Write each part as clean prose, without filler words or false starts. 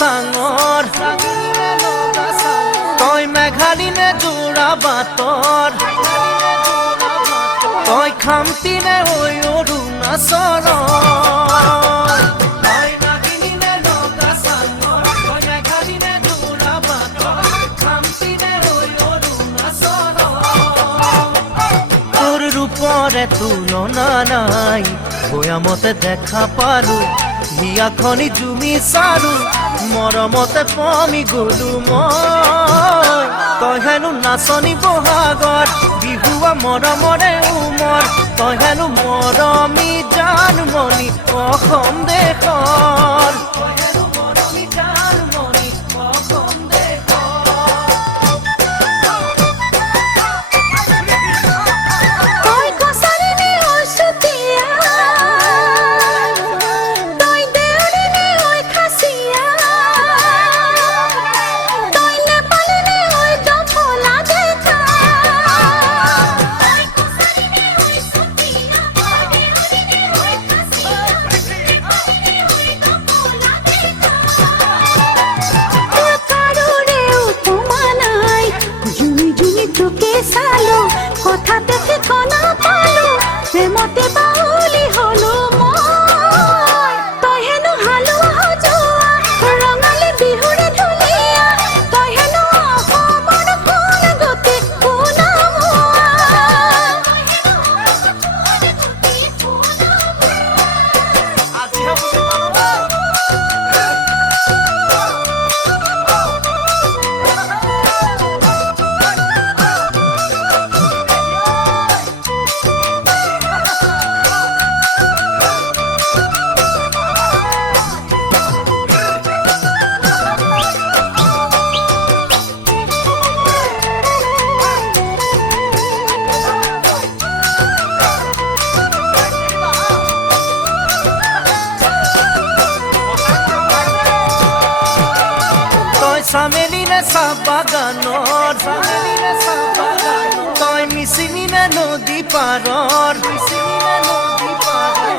চাঙৰ তই মেঘালিনে যোৰা বাটৰ তই খামতিনে হৈ অৰুণাচলৰ তোৰ ৰূপৰে তুলনা নাই ভৈয়ামতে দেখা পালো হিয়াখনি জুমি চালো মৰমতে পমি গলো মই তই হেনো নাচনি বহাগত বিহুৱা মৰমৰে উমৰ তই হেনো মৰমী জানমণি অসম দেশৰ কথা দেখে কনা পালো প্ৰেমতে বাউলি হলো মই তই হেনো হালোৱা সজোৱা ৰঙালী বিহুৰে ঢুলীয়া তই হেনো অসমৰ কোন গতি চামেলিনে চাহ বাগানৰ তই মিচিমিনে নদী পাৰৰ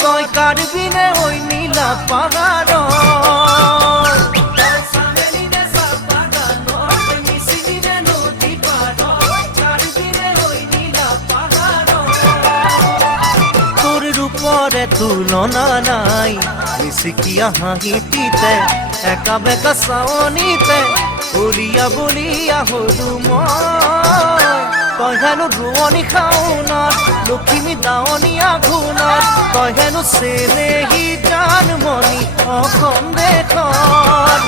তই কাৰ্বিনে হৈ নীলা পাহাৰৰ তোৰ ৰূপৰে তুলনা নাই মিচিকিয়া হাঁহিটিতে একা বেকা চাৱনিতে উলিয়া বলিয়া হলো মই তই হেনো ৰোৱনী খাওনাত লখিমী দাৱনী আঘোণাত তই হেনো চেনেহী জানমণি অসম দেশৰ